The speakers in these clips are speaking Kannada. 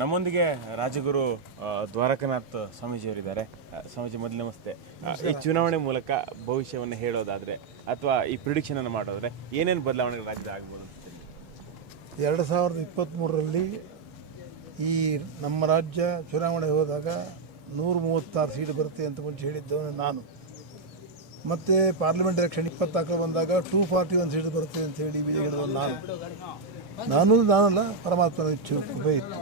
ನಮ್ಮೊಂದಿಗೆ ರಾಜಗುರು ದ್ವಾರಕನಾಥ್ ಸ್ವಾಮೀಜಿಯವರಿದ್ದಾರೆ. ಸ್ವಾಮೀಜಿ ಮೊದಲು ನಮಸ್ತೆ. ಈ ಚುನಾವಣೆ ಮೂಲಕ ಭವಿಷ್ಯವನ್ನು ಹೇಳೋದಾದ್ರೆ ಅಥವಾ ಈ ಪ್ರಿಡಿಕ್ಷನ್ ಅನ್ನು ಮಾಡೋದ್ರೆ ಏನೇನು ಬದಲಾವಣೆಗಳು ರಾಜ್ಯದ ಆಗ್ಬೋದು ಅಂತ? 2023ರಲ್ಲಿ ಈ ನಮ್ಮ ರಾಜ್ಯ ಚುನಾವಣೆ ಹೋದಾಗ 136 ಸೀಟ್ ಬರುತ್ತೆ ಅಂತ ಮುಂಚೆ ಹೇಳಿದ್ದವನು ನಾನು. ಮತ್ತು ಪಾರ್ಲಿಮೆಂಟ್ ಎಲೆಕ್ಷನ್ 24 ಬಂದಾಗ 241 ಸೀಟ್ ಬರುತ್ತೆ ಅಂತ ಹೇಳಿ ಹೇಳಿದವನು ನಾನಲ್ಲ, ಪರಮಾತ್ಮನ ಕೃಪೆ ಇತ್ತು.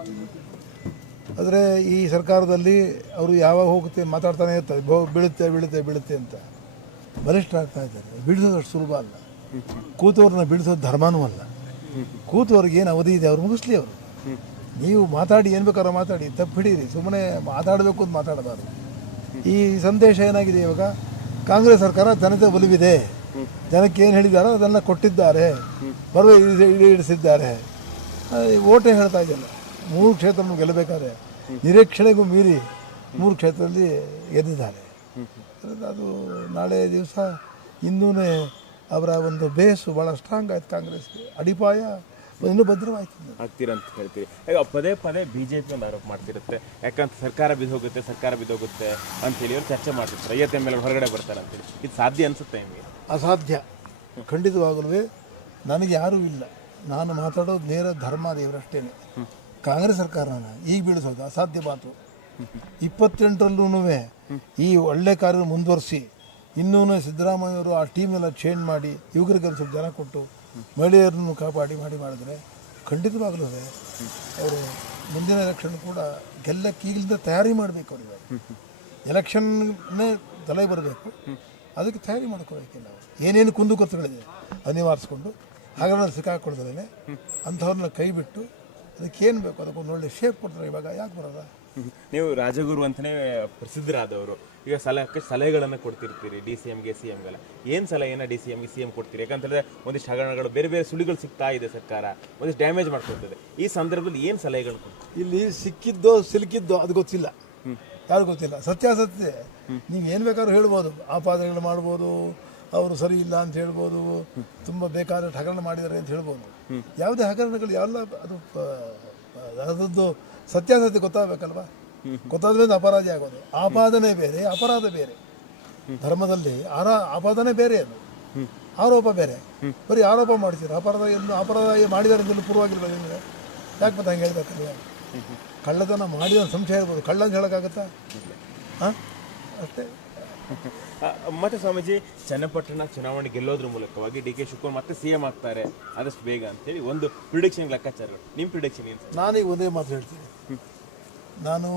ಆದರೆ ಈ ಸರ್ಕಾರದಲ್ಲಿ ಅವರು ಯಾವಾಗ ಹೋಗುತ್ತೆ ಮಾತಾಡ್ತಾನೆ ಇರ್ತಾರೆ, ಬೀಳುತ್ತೆ ಬೀಳುತ್ತೆ ಬೀಳುತ್ತೆ ಅಂತ. ಬಲಿಷ್ಠರಾಗ್ತಾ ಇದ್ದಾರೆ. ಬೀಳಿಸೋದು ಅಷ್ಟು ಸುಲಭ ಅಲ್ಲ. ಕೂತವ್ರನ್ನ ಬೀಳಿಸೋದು ಧರ್ಮನೂ ಅಲ್ಲ. ಕೂತವ್ರಿಗೆ ಏನು ಅವಧಿ ಇದೆ, ಅವ್ರು ಮುಗಿಸ್ಲಿ. ಅವರು ನೀವು ಮಾತಾಡಿ, ಏನು ಬೇಕಾದ್ರೂ ಮಾತಾಡಿ, ತಪ್ಪು ಹಿಡೀರಿ. ಸುಮ್ಮನೆ ಮಾತಾಡಬೇಕು ಅಂತ ಮಾತಾಡಬಾರ್ದು. ಈ ಸಂದೇಶ ಏನಾಗಿದೆ ಇವಾಗ, ಕಾಂಗ್ರೆಸ್ ಸರ್ಕಾರ ಜನತೆ ಒಲಿವಿದೆ, ಜನಕ್ಕೆ ಏನು ಹೇಳಿದಾರೋ ಅದನ್ನು ಕೊಟ್ಟಿದ್ದಾರೆ, ಈಡೇರಿಸಿದ್ದಾರೆ. ಓಟೇ ಹೇಳ್ತಾ ಇದೆಯಲ್ಲ. 3 ಕ್ಷೇತ್ರವನ್ನು ಗೆಲ್ಲಬೇಕಾದ್ರೆ ನಿರೀಕ್ಷಣೆಗೂ ಮೀರಿ 3 ಕ್ಷೇತ್ರದಲ್ಲಿ ಗೆದ್ದಿದ್ದಾರೆ. ಅದು ನಾಳೆ ದಿವಸ ಇನ್ನೂ ಅವರ ಒಂದು ಬೇಸು ಭಾಳ ಸ್ಟ್ರಾಂಗ್ ಆಯ್ತು. ಕಾಂಗ್ರೆಸ್ಗೆ ಅಡಿಪಾಯ ಇನ್ನೂ ಭದ್ರವಾಯ್ತು ಆಗ್ತೀರಂತ ಹೇಳ್ತೀರಿ. ಈಗ ಪದೇ ಪದೇ ಬಿಜೆಪಿ ಒಂದು ಆರೋಪ ಮಾಡ್ತಿರುತ್ತೆ, ಯಾಕಂತ ಸರ್ಕಾರ ಬಿದ್ದೋಗುತ್ತೆ ಅಂತೇಳಿ ಅವ್ರು ಚರ್ಚೆ ಮಾಡ್ತಿರ್ತಾರೆ. 50 MLA ಹೊರಗಡೆ ಬರ್ತಾರೆ ಅಂತೇಳಿ. ಇದು ಸಾಧ್ಯ ಅನಿಸುತ್ತೆ ನಿಮಗೆ? ಅಸಾಧ್ಯ, ಖಂಡಿತವಾಗಲೂ. ನನಗೆ ಯಾರೂ ಇಲ್ಲ. ನಾನು ಮಾತಾಡೋದು ನೇರ ಧರ್ಮ ದೇವರಷ್ಟೇ. ಕಾಂಗ್ರೆಸ್ ಸರ್ಕಾರನ ಈಗ ಬೀಳಿಸೋದು ಅಸಾಧ್ಯ ಮಾತು. 28ರಲ್ಲೂ ಈ ಒಳ್ಳೆ ಕಾರ್ಯ ಮುಂದುವರಿಸಿ ಇನ್ನೂ ಸಿದ್ದರಾಮಯ್ಯವರು ಆ ಟೀಮ್ನೆಲ್ಲ ಚೇಂಜ್ ಮಾಡಿ ಯುವಕರಿಗೆ ಒಂದು ಸ್ವಲ್ಪ ಜನ ಕೊಟ್ಟು ಮಹಿಳೆಯರನ್ನು ಕಾಪಾಡಿ ಮಾಡಿದ್ರೆ ಖಂಡಿತವಾಗಲೂ ಅವರು ಮುಂದಿನ ಎಲೆಕ್ಷನ್ ಕೂಡ ಗೆಲ್ಲಕ್ಕೆ ಈಗಲಿಂದ ತಯಾರಿ ಮಾಡಬೇಕು. ಅವರಿಗೆ ಎಲೆಕ್ಷನ್ನೇ ತಲೆ ಬರಬೇಕು, ಅದಕ್ಕೆ ತಯಾರಿ ಮಾಡ್ಕೋಬೇಕಿಲ್ಲ. ಅವರು ಏನೇನು ಕುಂದುಕೊರತೆಗಳಿದೆ ಅನಿವಾರಿಸ್ಕೊಂಡು ಹಾಗಾಗಿ ಸಿಕ್ಕಾಕೊಳ್ತಾರೆ. ಅಂಥವ್ರನ್ನ ಕೈ ಬಿಟ್ಟು ಅದಕ್ಕೇನು ಬೇಕು ಅದಕ್ಕೊಂದು ಒಳ್ಳೆ ಶೇಪ್ ಕೊಡ್ತಾರೆ. ಇವಾಗ ಯಾಕೆ ಬರೋದ? ನೀವು ರಾಜಗುರು ಅಂತಲೇ ಪ್ರಸಿದ್ಧರಾದವರು. ಈಗ ಸಲಹೆಗಳನ್ನು ಕೊಡ್ತಿರ್ತೀರಿ DCMಗೆ CMಗೆಲ್ಲ. ಏನು ಸಲಹೆಯನ್ನು DCMಗೆ CM ಕೊಡ್ತೀರಿ? ಯಾಕಂತಂದರೆ ಒಂದಿಷ್ಟು ಹಗರಣಗಳು, ಬೇರೆ ಬೇರೆ ಸುಳಿಗಳು ಸಿಗ್ತಾ ಇದೆ, ಸರ್ಕಾರ ಒಂದಿಷ್ಟು ಡ್ಯಾಮೇಜ್ ಮಾಡ್ಕೊಳ್ತದೆ. ಈ ಸಂದರ್ಭದಲ್ಲಿ ಏನು ಸಲಹೆಗಳು ಕೊಡ್ತೀರಿ? ಇಲ್ಲಿ ಸಿಲುಕಿದ್ದೋ ಅದು ಗೊತ್ತಿಲ್ಲ, ಯಾರು ಗೊತ್ತಿಲ್ಲ. ಸತ್ಯಾಸತ್ಯ ನೀವು ಏನು ಬೇಕಾದ್ರೂ ಹೇಳ್ಬೋದು, ಆಪಾದನೆಗಳು ಮಾಡ್ಬೋದು, ಅವರು ಸರಿ ಇಲ್ಲ ಅಂತ ಹೇಳ್ಬೋದು, ತುಂಬ ಬೇಕಾದಷ್ಟು ಹಗರಣ ಮಾಡಿದ್ದಾರೆ ಅಂತ ಹೇಳ್ಬೋದು. ಯಾವುದೇ ಹಗರಣಗಳು ಎಲ್ಲ ಅದರದ್ದು ಸತ್ಯಾಸತ್ಯ ಗೊತ್ತಾಗಬೇಕಲ್ವ? ಗೊತ್ತಾದ್ರಿಂದ ಅಪರಾಧಿ ಆಗೋದು. ಆಪಾದನೆ ಬೇರೆ, ಅಪರಾಧ ಬೇರೆ. ಧರ್ಮದಲ್ಲಿ ಆಪಾದನೆ ಬೇರೆ, ಅದು ಆರೋಪ ಬೇರೆ. ಬರೀ ಆರೋಪ ಮಾಡ್ತೀರ. ಅಪರಾಧ ಮಾಡಿದ್ದಾರೆ ಅಂತ ಪೂರ್ವಾಗಿಲ್ಲ ನಿಮಗೆ. ಯಾಕೆ ಮತ್ತೆ ಹಂಗೆ ಹೇಳ್ಬೇಕಲ್ವ? ಕಳ್ಳತನ ಮಾಡಿದ ಸಂಶಯ ಇರ್ಬೋದು, ಕಳ್ಳ ಅಂತ ಹೇಳೋಕ್ಕಾಗತ್ತಾ? ಹಾಂ, ಅಷ್ಟೇ. ಮತ್ತೆ ಸ್ವಾಮೀಜಿ, ಚನ್ನಪಟ್ಟಣ ಚುನಾವಣೆ ಗೆಲ್ಲೋದ್ರ ಮೂಲಕವಾಗಿ DK ಶಿವಕುಮಾರ್ ಮತ್ತೆ CM ಆಗ್ತಾರೆ ಆದಷ್ಟು ಬೇಗ ಅಂತೇಳಿ ಒಂದು ಪ್ರಿಡಿಕ್ಷನ್ ಲೆಕ್ಕಾಚಾರಗಳು. ನಿಮ್ಮ ಪ್ರಿಡಿಕ್ಷನ್ ಏನು? ನಾನೀಗ ಒಂದೇ ಮಾತು ಹೇಳ್ತೀನಿ. ನಾನು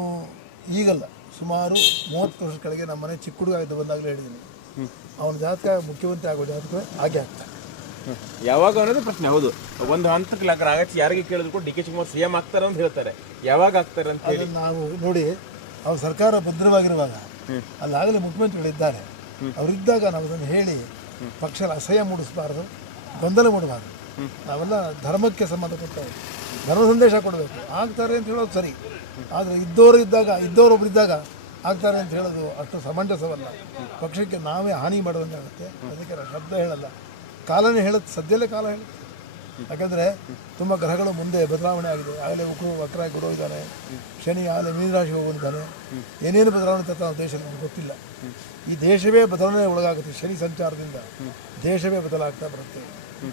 ಈಗಲ್ಲ, ಸುಮಾರು 30 ವರ್ಷದ ಕೆಳಗೆ ನಮ್ಮ ಮನೆ ಚಿಕ್ಕ ಹುಡುಗ ಬಂದಾಗಲೇ ಹೇಳಿದ್ದೀನಿ, ಅವನ ಜಾತಕ ಮುಖ್ಯಮಂತ್ರಿ ಆಗೋ ಜಾತಕ ಹಾಗೆ ಆಗ್ತಾರೆ. ಯಾವಾಗ ಅನ್ನೋದು ಪ್ರಶ್ನೆ. ಹೌದು, ಒಂದು ಹಂತಕ್ಕೆ ಆಗತ್ತೆ. ಯಾರಿಗೆ ಕೇಳಿದ್ರು ಕೂಡ DK ಶಿವಕುಮಾರ್ CM ಆಗ್ತಾರೆ ಅಂತ ಹೇಳ್ತಾರೆ. ಯಾವಾಗ ಆಗ್ತಾರೆ ಅಂತ ಹೇಳಿ ನಾವು ನೋಡಿ, ಅವ್ರ ಸರ್ಕಾರ ಭದ್ರವಾಗಿರುವಾಗ ಅಲ್ಲಾಗಲೇ ಮುಖ್ಯಮಂತ್ರಿಗಳಿದ್ದಾರೆ. ಅವರಿದ್ದಾಗ ನಾವು ಅದನ್ನು ಹೇಳಿ ಪಕ್ಷದ ಅಸಹ್ಯ ಮೂಡಿಸಬಾರ್ದು, ಗೊಂದಲ ಮೂಡಬಾರ್ದು. ನಾವೆಲ್ಲ ಧರ್ಮಕ್ಕೆ ಸಂಬಂಧಪಟ್ಟವರು, ಧರ್ಮ ಸಂದೇಶ ಕೊಡಬೇಕು. ಆಗ್ತಾರೆ ಅಂತ ಹೇಳೋದು ಸರಿ, ಆದರೆ ಇದ್ದವರೊಬ್ಬರಿದ್ದಾಗ ಆಗ್ತಾರೆ ಅಂತ ಹೇಳೋದು ಅಷ್ಟು ಸಮಂಜಸವಲ್ಲ. ಪಕ್ಷಕ್ಕೆ ನಾವೇ ಹಾನಿ ಮಾಡೋದಂಗಾಗುತ್ತೆ. ಅದಕ್ಕೆ ನಾನು ಶಬ್ದ ಹೇಳಲ್ಲ, ಕಾಲನೇ ಹೇಳುತ್ತೆ. ಸದ್ಯಲ್ಲೇ ಕಾಲ ಹೇಳುತ್ತೆ. ಯಾಕಂದರೆ ತುಂಬ ಗ್ರಹಗಳು ಮುಂದೆ ಬದಲಾವಣೆ ಆಗಿದೆ. ಆಗಲೇ ವಕ್ರಾಗಿ ಹೋಗಿದ್ದಾನೆ, ಶನಿ ಆಗಲೇ ಮೀನರಾಶಿ ಹೋಗಿದ್ದಾನೆ. ಏನೇನು ಬದಲಾವಣೆ ತರ್ತಾ ದೇಶದಲ್ಲಿ ನಮ್ಗೆ ಗೊತ್ತಿಲ್ಲ. ಈ ದೇಶವೇ ಬದಲಾವಣೆ ಒಳಗಾಗುತ್ತೆ. ಶನಿ ಸಂಚಾರದಿಂದ ದೇಶವೇ ಬದಲಾಗ್ತಾ ಬರುತ್ತೆ.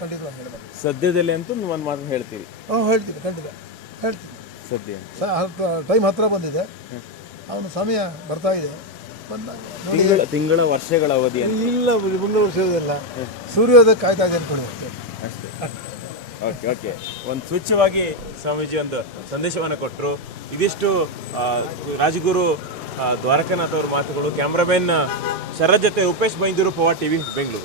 ಖಂಡಿತವಾಗಿ ಹೇಳಬೇಕು. ಸದ್ಯದಲ್ಲಿ ಅಂತೂ ನೀವು ಒಂದು ಮಾತು ಹೇಳ್ತೀರಿ? ಹೇಳ್ತೀನಿ, ಖಂಡಿತ ಹೇಳ್ತೀನಿ. ಸದ್ಯ ಟೈಮ್ ಹತ್ರ ಬಂದಿದೆ, ಅವನ ಸಮಯ ಬರ್ತಾ ಇದೆ. ತಿಂಗಳ ವರ್ಷಗಳ ಅವಧಿ ಇಲ್ಲ, ಬೆಂಗಳೂರು ಸೇರೋದಿಲ್ಲ, ಸೂರ್ಯೋದಯ ಕಾಯ್ತಾ ಇದೆ ಅನ್ಕೊಳ್ಳಿ ಅಷ್ಟೇ. ಓಕೆ. ಒಂದು ಸೂಚ್ಯವಾಗಿ ಸ್ವಾಮೀಜಿ ಒಂದು ಸಂದೇಶವನ್ನು ಕೊಟ್ಟರು. ಇದಿಷ್ಟು ರಾಜಗುರು ದ್ವಾರಕನಾಥ್ ಅವರ ಮಾತುಗಳು. ಕ್ಯಾಮ್ರಾಮನ್ ಶರತ್ ಜೊತೆ ಉಪೇಶ್ ಬೈಂದೂರು, ಪವರ್ TV, ಬೆಂಗಳೂರು.